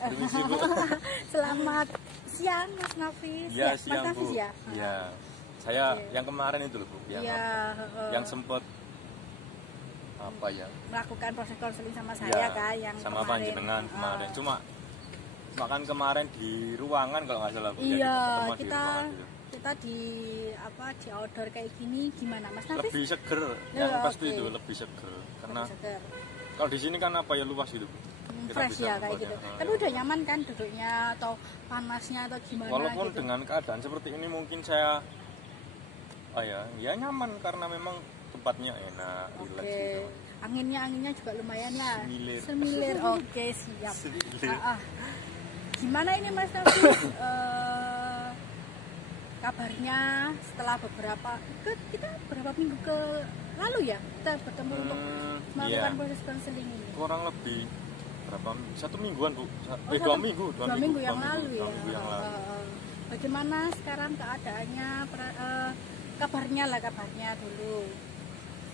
Permisi Bu. Selamat siang Mas Nafis. Ya, Mas siang Nafis Bu. ya? Ya. Saya yang kemarin itu loh Bu. Yang sempat apa ya? Melakukan proses konseling sama saya Ya, kan yang sama kemarin. panjenengan kemarin. Cuma kan kemarin di ruangan kalau nggak salah Bu. Iya, Ya, kita di outdoor kayak gini gimana Mas Nafis? Lebih seger. Yang pasti itu lebih seger. Karena kalau di sini kan apa ya luas gitu Bu. Fresh ya kayak gitu. Tapi udah nyaman kan duduknya atau panasnya atau gimana? Walaupun gitu? dengan keadaan seperti ini mungkin saya ya nyaman karena memang tempatnya enak, rileks gitu. Anginnya juga lumayan ya. Semilir. Oke, siap. Gimana ini Mas Nafis? Kabarnya setelah kita berapa minggu ke lalu ya kita bertemu untuk melakukan proses konseling ini. Kurang lebih berapa? 1 mingguan Bu. 2 minggu yang lalu ya. Bagaimana sekarang keadaannya? Kabarnya dulu.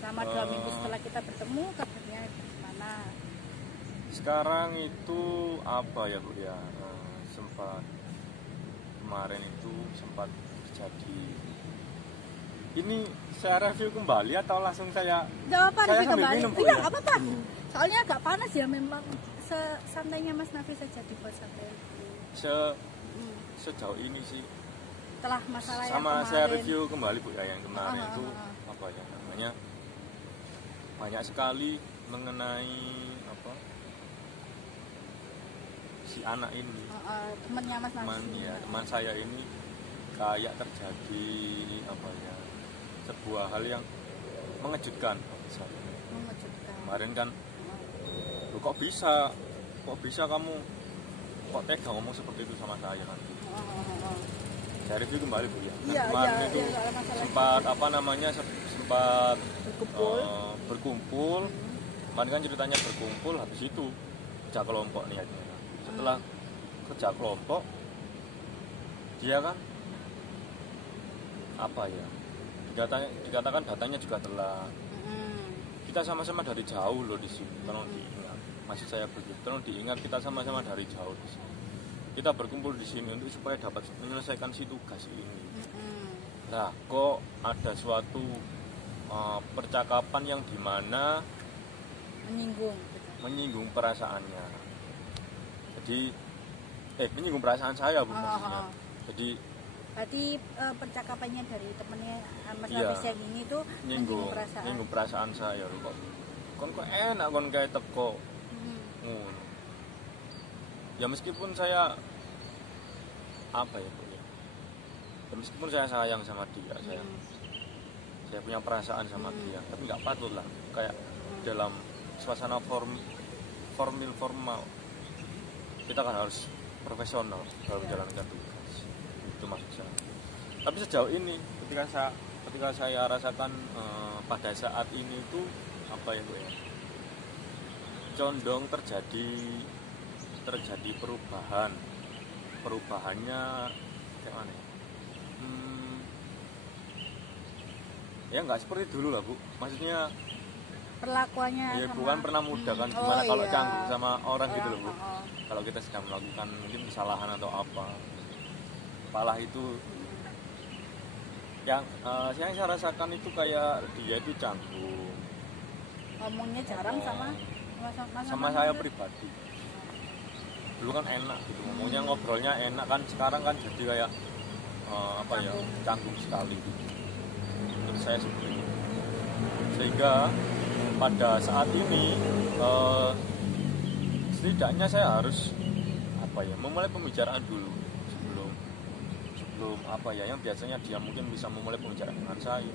Selama 2 minggu setelah kita bertemu, kabarnya gimana? Sekarang itu apa ya Bu ya? Sempat kemarin itu sempat terjadi. Ini saya review kembali atau langsung saya? Gak apa review kembali. Iya ya? gak apa-apa. Soalnya agak panas ya memang. Santainya Mas Nafis saja dibuat santai. Sejauh ini sih. Setelah masalah yang sama kemarin. saya review kembali Bu ya yang kemarin itu apa ya namanya banyak sekali mengenai si anak ini. Temannya Mas Nafis. Teman saya ini kayak terjadi sebuah hal yang mengejutkan. Kemarin kan kok bisa kamu kok tega ngomong seperti itu sama saya kan. Saya review kembali Bu ya. Kemarin itu sempat sempat berkumpul. Kemarin kan ceritanya berkumpul, habis itu kerja kelompok niatnya. Setelah kerja kelompok dia kan dikatakan datanya juga telat. Kita sama-sama dari jauh loh di sini. Tolong diingat. Maksud saya begitu. Tolong diingat kita sama-sama dari jauh di sini. Kita berkumpul di sini untuk supaya dapat menyelesaikan si tugas ini. Nah, kok ada suatu percakapan yang dimana menyinggung perasaannya. Jadi menyinggung perasaan saya Bu maksudnya. Jadi berarti percakapannya dari temennya Mas Nafis yang ini tuh menyinggung perasaan saya loh kok enak kon kayak teko. Ya meskipun saya meskipun saya sayang sama dia, saya punya perasaan sama dia, tapi nggak patut lah kayak dalam suasana formal kita kan harus profesional dalam menjalankan tugas, itu maksud saya. Tapi sejauh ini ketika saya rasakan pada saat ini itu condong terjadi perubahannya kayak mana ya nggak seperti dulu lah Bu, maksudnya perlakuannya ya bukan pernah mudah kan gimana kalau canggung sama orang gitu loh Bu. Kalau kita sedang melakukan mungkin kesalahan atau apalah itu yang saya rasakan itu kayak dia itu canggung, ngomongnya jarang sama saya pribadi. Dulu kan enak gitu ngomongnya, ngobrolnya enak kan, sekarang kan jadi kayak canggung sekali gitu. Terus saya seperti itu, sehingga pada saat ini setidaknya saya harus memulai pembicaraan dulu sebelum yang biasanya dia mungkin bisa memulai pembicaraan dengan saya.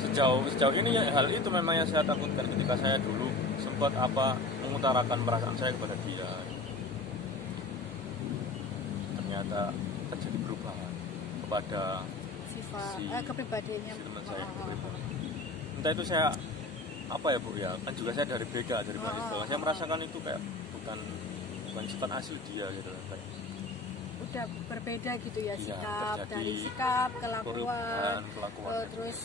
Sejauh ini ya, hal itu memang yang saya takutkan ketika saya dulu sempat mengutarakan perasaan saya kepada dia. Ternyata terjadi perubahan kepada kepribadiannya teman saya. Entah itu saya Bu ya, kan juga saya dari BK, dari mahasiswa. Saya merasakan itu kayak bukan sifat asli dia gitu kan. Udah berbeda gitu ya, dari sikap, kelakuan. Terus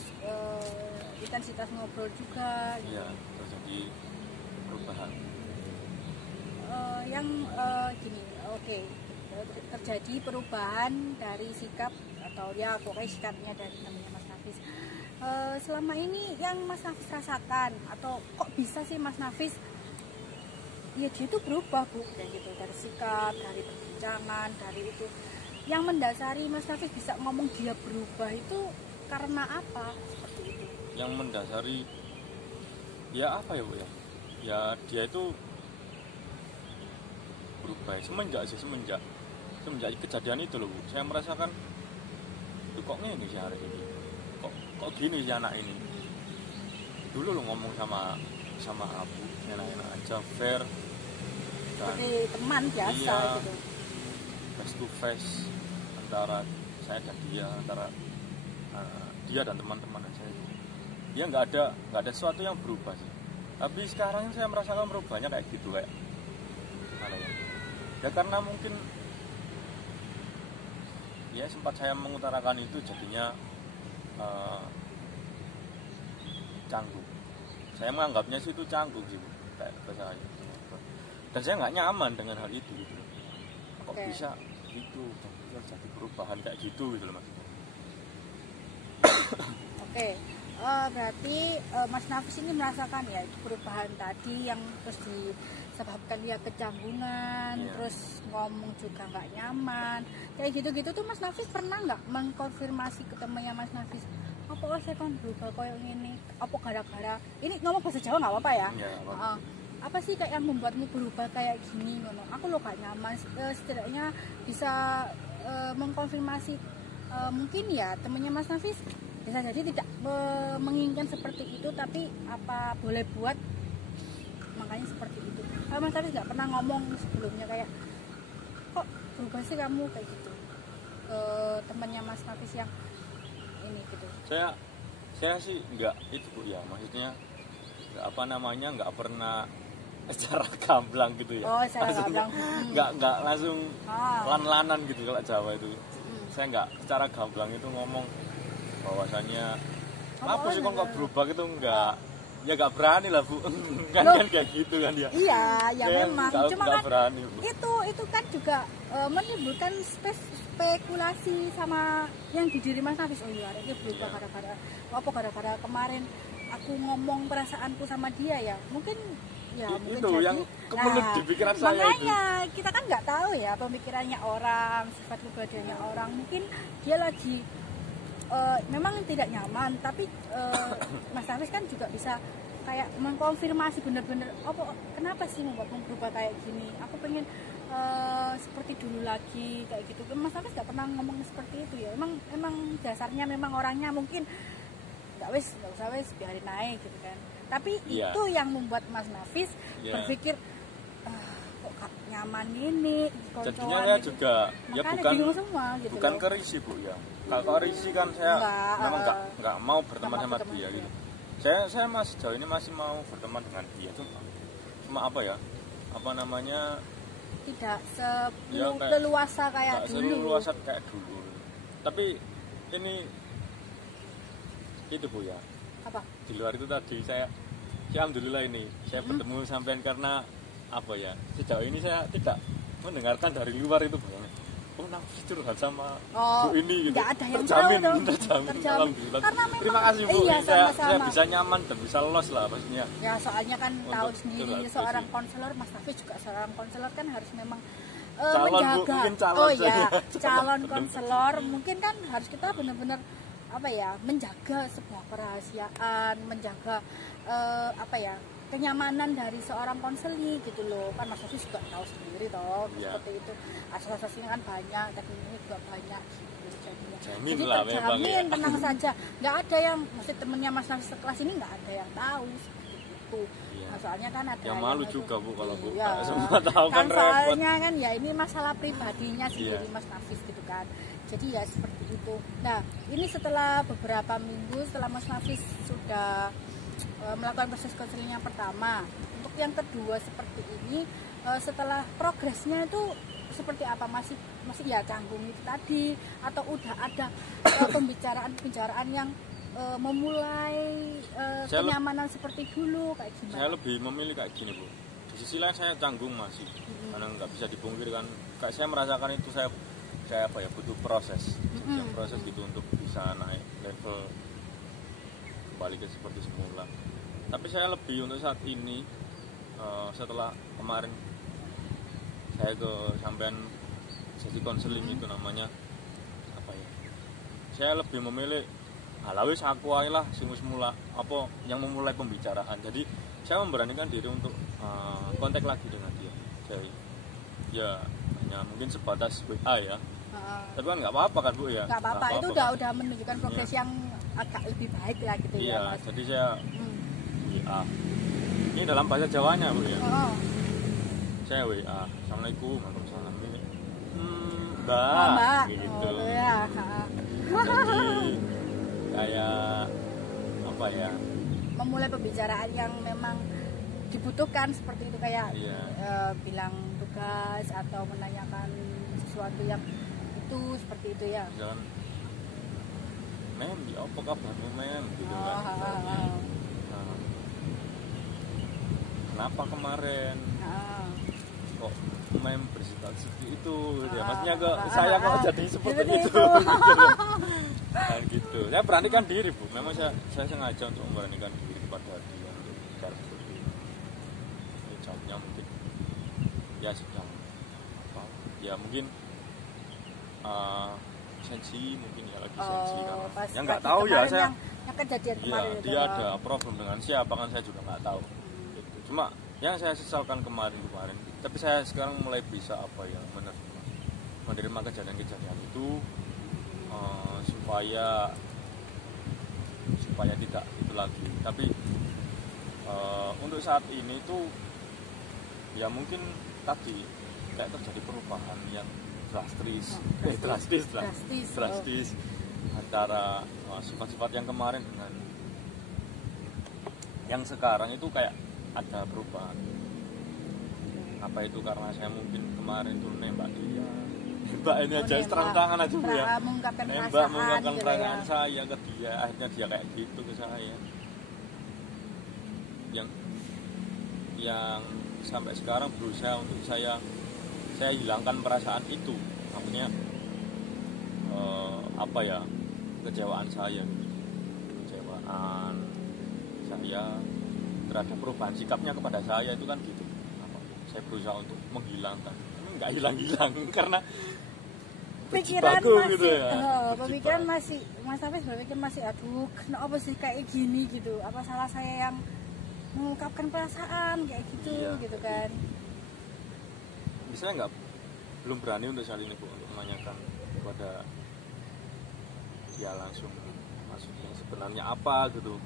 intensitas ngobrol juga gitu. Iya, terjadi perubahan. gini, oke. Terjadi perubahan dari sikap atau ya pokoknya sikapnya dari temannya Mas Nafis. Selama ini yang Mas Nafis rasakan atau kok bisa sih Mas Nafis ya dia itu berubah Bu kayak gitu, dari sikap, dari perbincangan, dari itu yang mendasari Mas Nafis bisa ngomong dia berubah itu karena apa seperti itu? Yang mendasari ya apa ya Bu ya? Ya dia itu berubah semenjak kejadian itu loh Bu. Saya merasakan kok ngene sih hari ini. Kok gini sih anak ini. Dulu lo ngomong sama Abu enak-enak aja, fair. Seperti teman biasa iya, gitu. Face to face antara saya dan dia, antara dia dan teman-teman saya. Dia nggak ada sesuatu yang berubah sih. Tapi sekarang saya merasakan berubahnya kayak gitu kayak gimana ya? Ya karena mungkin ya sempat saya mengutarakan itu jadinya canggung. Saya menganggapnya sih itu canggung sih Bu, kayak ke saya. Dan saya nggak nyaman dengan hal itu gitu. Kok bisa gitu, bisa jadi perubahan kayak gitu gitu loh Mas. Oke. Berarti Mas Nafis ini merasakan ya perubahan tadi yang terus disebabkan dia kecanggungan, terus ngomong juga nggak nyaman, kayak gitu-gitu tuh Mas Nafis pernah nggak mengkonfirmasi ke temannya Mas Nafis, apa saya kan berubah kayak gini, apa gara-gara ini ngomong bahasa Jawa nggak apa-apa ya? Apa sih kayak yang membuatmu berubah kayak gini, aku lo gak nyaman, setidaknya bisa mengkonfirmasi mungkin ya temannya Mas Nafis bisa jadi tidak menginginkan seperti itu, tapi apa boleh buat makanya seperti itu. Mas Nafis nggak pernah ngomong sebelumnya kayak kok berubah sih kamu kayak gitu ke temannya Mas Nafis yang ini gitu. Saya sih nggak itu Bu ya, maksudnya nggak pernah secara gamblang gitu ya. Oh, secara gamblang. Nggak langsung lan-lanan gitu kalau Jawa itu. Saya nggak secara gamblang itu ngomong bahwasannya apa sih kok nggak berubah gitu, nggak berani lah Bu. kan kayak gitu kan dia. Iya ya memang cuma kan berani, Bu. itu kan juga menimbulkan spekulasi sama yang di diri Mas Nafis. Oh iya ini berubah gara-gara kemarin aku ngomong perasaanku sama dia ya, mungkin mungkin itu jadi, yang kemelut di pikiran saya makanya itu. Kita kan nggak tahu ya pemikirannya orang, sifat kepribadiannya orang, mungkin dia lagi memang tidak nyaman, tapi Mas Nafis kan juga bisa kayak mengkonfirmasi bener-bener kenapa sih membuatmu berubah kayak gini, aku pengen seperti dulu lagi kayak gitu. Mas Nafis nggak pernah ngomong seperti itu ya, emang dasarnya memang orangnya mungkin nggak usah biarin naik gitu kan, tapi itu yang membuat Mas Nafis berpikir kok nyaman ini jadinya saya juga ya semua, gitu bukan kerisi Bu ya. Kalau risih kan saya memang nggak mau berteman sama dia gitu. Saya masih jauh ini masih mau berteman dengan dia, cuma tidak leluasa kayak dulu. Tapi ini itu Bu ya. Apa? Di luar itu tadi saya alhamdulillah ini saya bertemu sampean karena sejauh ini saya tidak mendengarkan dari luar itu Bu. Nafis curhat sama Bu ini gitu. Nggak ada yang terjamin. Alhamdulillah. Karena memang, terima kasih Bu. Iya, saya bisa nyaman dan bisa lolos lah pastinya. Ya soalnya kan tahu sendiri seorang konselor, Mas Nafis juga seorang konselor kan harus memang menjaga. Calon konselor mungkin kan harus kita benar-benar menjaga sebuah kerahasiaan, menjaga kenyamanan dari seorang konseli gitu loh. Kan Mas Nafis juga tahu sendiri toh seperti itu. Asal-asalnya kan banyak, tekniknya juga banyak gitu jadinya. Jadi terjamin tenang saja. Nggak ada yang temennya Mas Nafis sekelas ini nggak ada yang tahu seperti itu. Nah, soalnya kan ada yang malu juga Bu kalau Bu semua tahu kan soalnya kan ya ini masalah pribadinya sendiri Mas Nafis gitu kan. Jadi ya seperti itu. Nah ini setelah beberapa minggu setelah Mas Nafis sudah melakukan proses konseling yang pertama, untuk yang kedua seperti ini setelah progresnya itu seperti apa, masih ya canggung itu tadi atau udah ada pembicaraan yang memulai kenyamanan seperti dulu kayak gimana? Saya lebih memilih kayak gini Bu. di sisi lain saya canggung masih karena nggak bisa dipungkir kan, kayak saya merasakan itu saya apa ya, butuh proses gitu untuk bisa naik level kembali ke seperti semula. Tapi saya lebih untuk saat ini setelah kemarin saya ke sampean sesi konseling itu namanya apa ya, saya lebih memilih halawis aku aja lah sing wis mula apa yang memulai pembicaraan. Jadi saya memberanikan diri untuk kontak lagi dengan dia. Jadi ya hanya mungkin sebatas WA ya. Tapi kan nggak apa-apa kan Bu ya. Nggak apa-apa, itu kan? udah menunjukkan progres yang agak lebih baik lah gitu iya, ya Mas. jadi saya WA. Ini dalam bahasa Jawanya Bu ya. Saya WA, Assalamualaikum, Waalaikumsalam. Mbak, gitu. Oh, ya. Jadi kayak apa ya? Memulai pembicaraan yang memang dibutuhkan seperti itu, kayak bilang tugas atau menanyakan sesuatu yang itu seperti itu ya. Misalkan, Mem, ya apa kabarmu Mem? Gitu kan. Kenapa kemarin? Kok Mem bersikap seperti itu? Ya, maksudnya kok saya kok jadi seperti itu. Dan gitu. Saya beranikan diri Bu. Memang saya sengaja untuk memberanikan diri kepada dia untuk bicara seperti itu. Ya, jawabnya mungkin ya sedang apa? Ya mungkin sensi mungkin ya lagi sensi kan. Ya nggak tahu ya saya. Yang kejadian kemarin ya, dia ada problem dengan siapa kan saya juga nggak tahu. Gitu. Cuma yang saya sesalkan kemarin, tapi saya sekarang mulai bisa apa ya, menerima kejadian-kejadian itu supaya tidak itu lagi. Tapi untuk saat ini tuh ya mungkin tadi kayak terjadi perubahan yang drastis antara sifat-sifat yang kemarin dengan yang sekarang itu kayak ada perubahan. Apa itu karena saya mungkin kemarin tuh nembak dia, nembak ini aja terang-terangan aja Bu ya, nembak mengungkapkan perasaan saya ke dia, akhirnya dia kayak gitu ke saya, yang sampai sekarang berusaha untuk saya hilangkan perasaan itu. Maksudnya apa ya, kecewaan saya terhadap perubahan sikapnya kepada saya itu kan gitu. Saya berusaha untuk menghilangkan, nggak hilang karena pikiran masih gitu ya. Pemikiran masih, Mas Hafiz berpikir masih, aduh kenapa sih kayak gini gitu, apa salah saya yang mengungkapkan perasaan kayak gitu, gitu kan. Misalnya belum berani untuk saat ini Bu untuk menanyakan kepada dia langsung maksudnya sebenarnya apa gitu.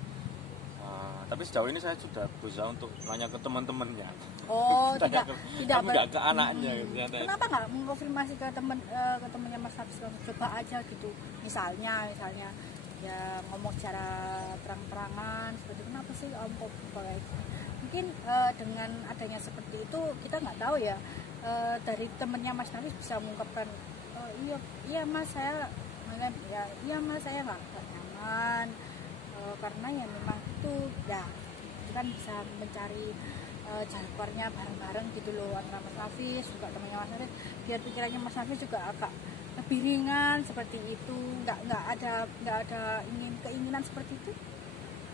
Tapi sejauh ini saya sudah berusaha untuk nanya ke teman-temannya. Oh, tidak ke anaknya gitu. Kenapa nggak mengkonfirmasi ke temannya Mas Hafiz, coba aja gitu. Misalnya ya ngomong secara terang-terangan seperti kenapa sih Om kok kayak gitu. Mungkin dengan adanya seperti itu kita nggak tahu ya, dari temannya Mas Hafiz bisa mengungkapkan iya Mas saya nggak nyaman karena ya memang itu ya kita kan bisa mencari jalan keluarnya bareng-bareng gitu loh antara Mas Hafiz juga temannya Mas Hafiz, biar pikirannya Mas Hafiz juga agak lebih ringan seperti itu, nggak ada keinginan seperti itu.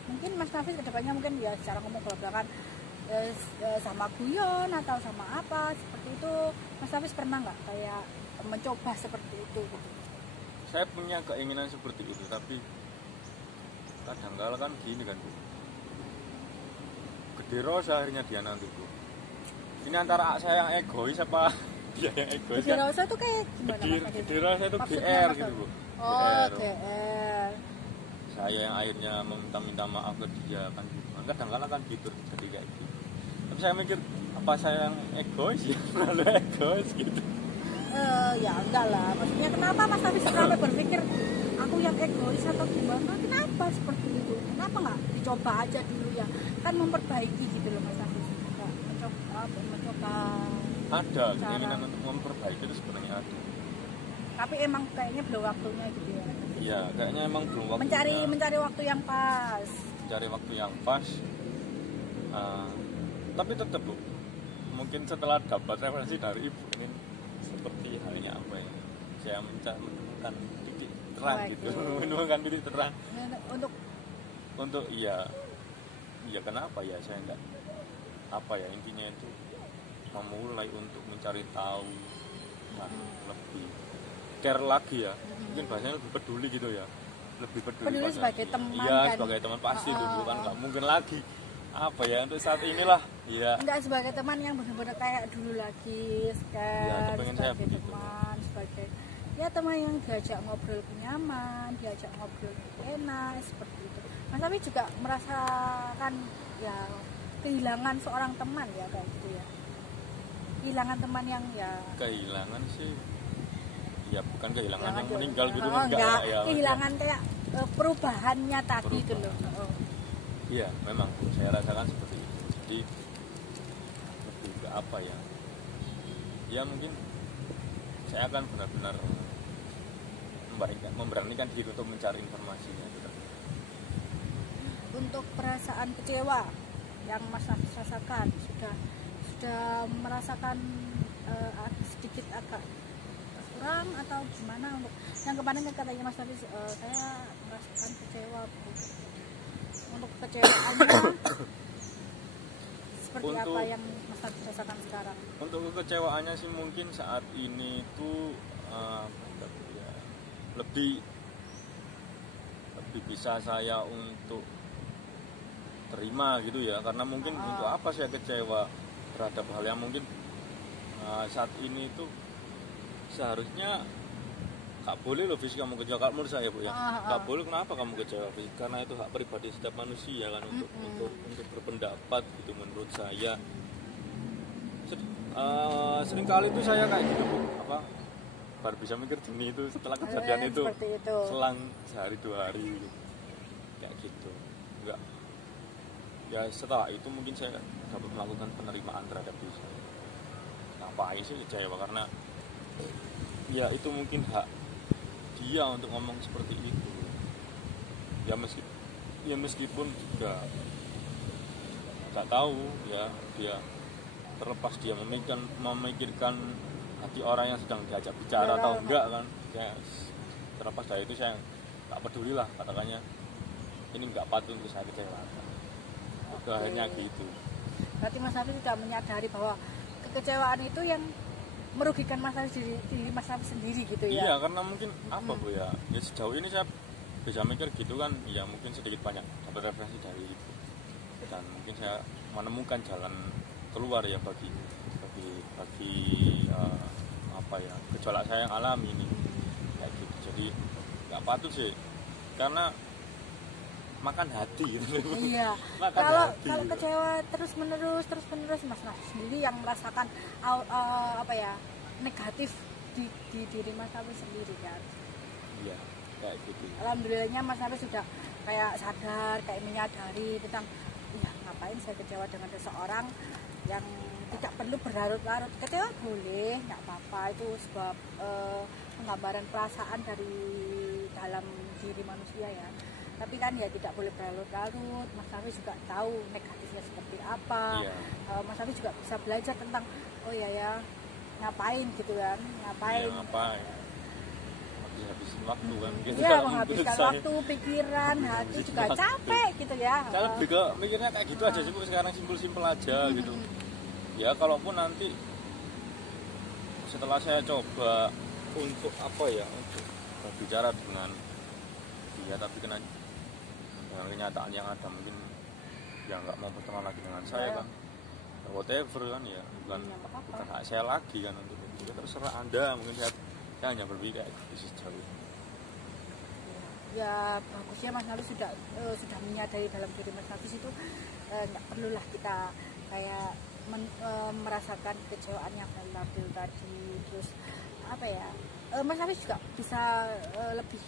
Mungkin Mas Hafiz kedepannya mungkin ya secara ngomong belak-belakan sama guyon atau sama apa seperti itu. Mas Hafiz pernah nggak kayak mencoba seperti itu gitu? Saya punya keinginan seperti itu, tapi kadang-kala kan gini kan Bu, gede rosa akhirnya dia nanti Bu. Ini antara saya yang egois apa dia yang egois. Gede rosa itu kayak gimana? Gede rosa itu GR gitu Bu. Oh GR. Saya yang akhirnya meminta maaf ke dia kan gitu. Kadang-kala kan gitu jadi kayak gitu. Tapi saya mikir apa saya yang egois ya, terlalu egois gitu. Ya enggak lah, maksudnya kenapa Mas Hafiz sampai berpikir aku yang egois atau gimana, kenapa seperti itu, kenapa nggak dicoba aja dulu ya, kan memperbaiki gitu loh Mas Hafiz, mencoba ada keinginan untuk memperbaiki itu sebenarnya ada, tapi emang kayaknya belum waktunya gitu ya. Iya kayaknya emang belum waktunya, mencari waktu yang pas, tapi tetap Bu, mungkin setelah dapat referensi dari ibu ingin seperti halnya apa ya, saya menemukan titik terang gitu, menemukan titik terang untuk ya kenapa ya saya enggak apa ya, intinya itu memulai untuk mencari tahu, nah, lebih care lagi ya, mungkin bahasanya lebih peduli gitu ya, lebih peduli sebagai teman ya, kan? sebagai teman pasti dulu kan nggak mungkin lagi apa ya untuk saat inilah ya, enggak sebagai teman yang benar-benar kayak dulu lagi sekarang ya, sebagai teman, sebagai ya teman yang diajak ngobrol nyaman, diajak ngobrol enak seperti itu. Mas Safi juga merasakan ya kehilangan seorang teman ya kayak gitu ya, kehilangan teman yang ya kehilangan sih ya, bukan kehilangan yang meninggal gitu, enggak ya, kehilangan kayak perubahannya tadi itu loh. Iya, memang saya rasakan seperti itu. Jadi lebih ke apa ya? Ya mungkin saya akan benar-benar memberanikan diri untuk mencari informasinya. Untuk perasaan kecewa yang Mas Hafiz rasakan, sudah merasakan sedikit agak kurang atau gimana? Untuk yang kemarin katanya Mas Hafiz, saya merasakan kecewa. Untuk kecewaannya seperti apa yang Mas Hafiz rasakan sekarang? Untuk kekecewaannya sih mungkin saat ini itu lebih bisa saya untuk terima gitu ya, karena mungkin untuk apa saya kecewa terhadap hal yang mungkin saat ini itu seharusnya gak boleh loh fisik kamu kecewa, kalau menurut saya Bu ya, gak boleh. Kenapa kamu kecewa fisik? Karena itu hak pribadi setiap manusia kan untuk berpendapat gitu menurut saya. Seringkali itu saya kayak gitu Bu, baru bisa mikir jernih itu setelah kejadian itu, selang sehari 2 hari gitu. Kayak gitu. Enggak. Ya setelah itu mungkin saya dapat melakukan penerimaan terhadap diri saya. Ngapain sih kecewa, karena ya itu mungkin hak dia untuk ngomong seperti itu. Ya meskipun juga nggak tahu ya, dia terlepas dia memikirkan hati orang yang sedang diajak bicara atau enggak kan, saya terlepas dari itu saya nggak peduli lah, katakannya ini nggak patut untuk saya kecewakan. Hanya gitu. Berarti Mas Hafiz sudah menyadari bahwa kekecewaan itu yang merugikan Mas Hafiz diri Mas Hafiz sendiri gitu ya? Iya, karena mungkin apa Bu ya, sejauh ini saya bisa mikir gitu kan, ya mungkin sedikit banyak dapat referensi dari itu, dan mungkin saya menemukan jalan keluar ya bagi apa ya, gejolak saya yang alami ini kayak gitu. Jadi nggak patut sih, karena makan hati gitu. Iya. Kalau kecewa terus menerus Mas Hafiz sendiri yang merasakan apa ya, negatif di diri Mas Hafiz sendiri kan. Iya, kayak gitu. Alhamdulillahnya Mas Hafiz sudah kayak sadar, kayak menyadari tentang ya ngapain saya kecewa dengan seseorang yang tidak perlu berlarut-larut. Kecewa boleh, nggak apa-apa, itu sebuah penggambaran perasaan dari dalam diri manusia ya. Tapi kan ya tidak boleh berlarut-larut. Mas Hafiz juga tahu negatifnya seperti apa. Mas Hafiz juga bisa belajar tentang oh ya ngapain gitu kan, ngapain habisin waktu kan gitu. Iya, menghabiskan waktu, pikiran, hati juga capek gitu ya. Saya lebih ke mikirnya kayak gitu aja sih Bu, sekarang simpel-simpel aja gitu. Ya kalaupun nanti setelah saya coba untuk apa ya, untuk berbicara dengan dia, tapi dengan kenyataan yang ada mungkin ya nggak mau berteman lagi dengan saya kan, whatever kan ya, bukan hak saya lagi kan untuk itu. Terserah Anda, mungkin saya hanya berpikir di sejauh ya. Bagusnya Mas Hafiz sudah menyadari dalam diri Mas Hafiz itu nggak perlulah kita kayak merasakan kecewaan yang labil tadi. Terus apa ya, Mas Hafiz juga bisa lebih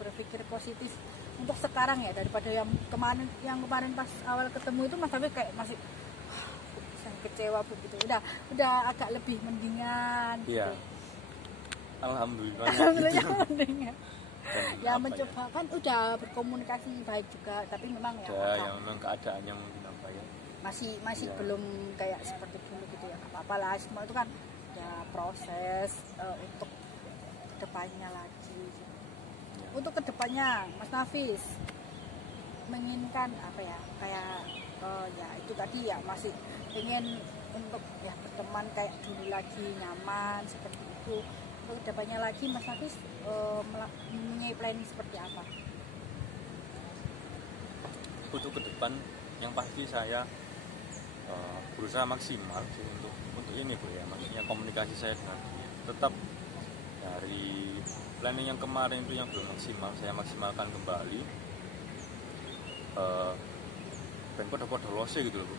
berpikir positif untuk sekarang ya, daripada yang kemarin pas awal ketemu itu Mas Hafiz kayak masih saya kecewa begitu. Udah agak lebih mendingan gitu. Alhamdulillah mendingan. Ya mencoba kan udah berkomunikasi baik juga, tapi memang ya memang keadaannya mungkin apa ya. masih belum kayak seperti dulu gitu ya. Nggak apa-apa lah, semua itu kan ya proses untuk kedepannya lagi. Untuk kedepannya Mas Nafis menginginkan apa ya, kayak ya itu tadi ya, masih ingin untuk ya berteman kayak dulu lagi, nyaman seperti itu. Untuk kedepannya lagi Mas Nafis mempunyai planning seperti apa? Untuk ke depan yang pasti saya berusaha maksimal sih untuk ini Bu ya, maksudnya komunikasi saya dengan dia tetap dari planning yang kemarin itu yang belum maksimal, saya maksimalkan kembali. Ben podo-podo lose gitu loh Bu.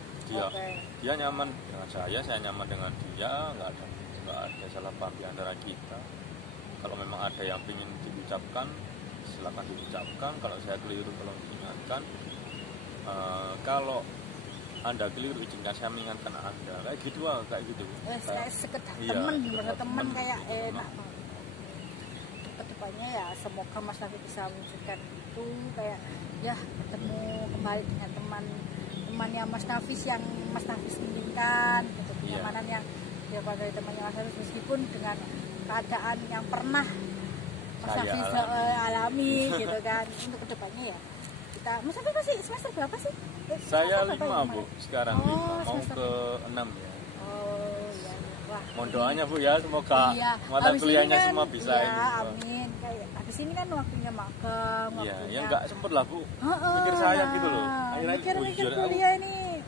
Dia nyaman dengan saya nyaman dengan dia, nggak ada salah paham di antara kita. Kalau memang ada yang ingin diucapkan, silakan diucapkan. Kalau saya keliru tolong diingatkan. Kalau Anda keliru, izinkan saya mengingatkan Anda. Kayak gitu kayak gitu. Sekedar teman kayak enak. Kedepannya ya semoga Mas Nafis bisa mewujudkan itu, kayak ya bertemu kembali dengan temannya Mas Nafis yang Mas Nafis inginkan, gitu, kenyamanan yang dia pada temannya Mas Nafis, meskipun dengan keadaan yang pernah Mas Nafis alami gitu kan. Untuk kedepannya ya kita, Mas Nafis masih semester berapa sih? Saya 5 Bu, sekarang 5 mau ke 6 ya. Ya. Wah, mohon doanya Bu ya, semoga mata kuliahnya kan, semua bisa ya, ini. Amin. Kayak habis ini kan waktunya magang, Iya, waktunya. ya enggak sempet lah Bu. Mikir saya gitu loh. Mikir kuliah ini.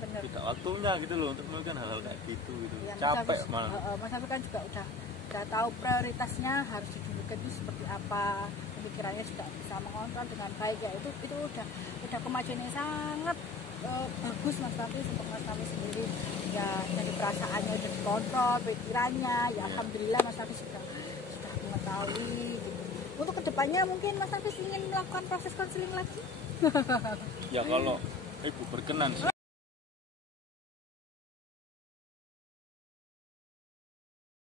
Bener. Tidak waktunya gitu loh untuk melakukan hal-hal kayak gitu Ya, capek malah. Mas Hafiz kan juga udah tahu prioritasnya harus didudukan itu seperti apa. Pemikirannya juga bisa mengontrol dengan baik ya. Itu udah kemajuan yang sangat bagus Mas Hafiz, untuk Mas Hafiz sendiri ya. Dari perasaannya udah dikontrol, pikirannya ya, alhamdulillah Mas Hafiz sudah mengetahui gitu. Untuk kedepannya mungkin Mas Hafiz ingin melakukan proses konseling lagi. Ya kalau Ibu berkenan sih.